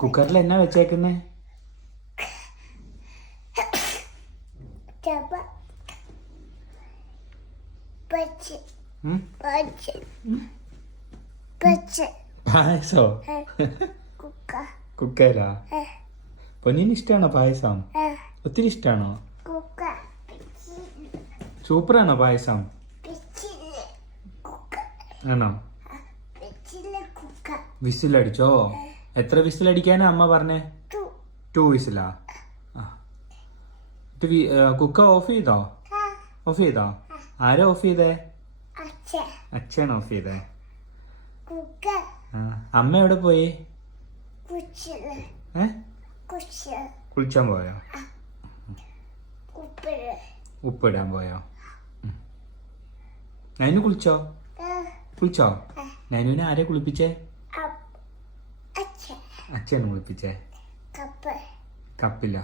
കുക്കറിൽ എന്നാ വെച്ചേക്കുന്നേ? പായസോ? കുക്കറാ? പൊന്നിന് ഇഷ്ടാണോ പായസം? ഒത്തിരി ഇഷ്ടാണോ? സൂപ്പറാണോ പായസം? ആണോ? വിസിലടിച്ചോ? എത്ര വിസിലടിക്കാനാ അമ്മ പറഞ്ഞേ? 2 വിസിലാ? കുക്കർ ഓഫ് ചെയ്തോ? ഓഫ് ചെയ്തോ? ആരാ ഓഫ് ചെയ്തേ? അച്ഛനാ ഓഫ് ചെയ്തേ? അമ്മ എവിടെ പോയി? കുളിച്ചാൻ പോയോ? ഉപ്പിടാൻ പോയോ? നൈനു കുളിച്ചോ? കുളിച്ചോ? നൈനുവിനെ ആരെ കുളിപ്പിച്ചേ? അച്ഛനെ കുളിപ്പിച്ചേ? കപ്പില്ല.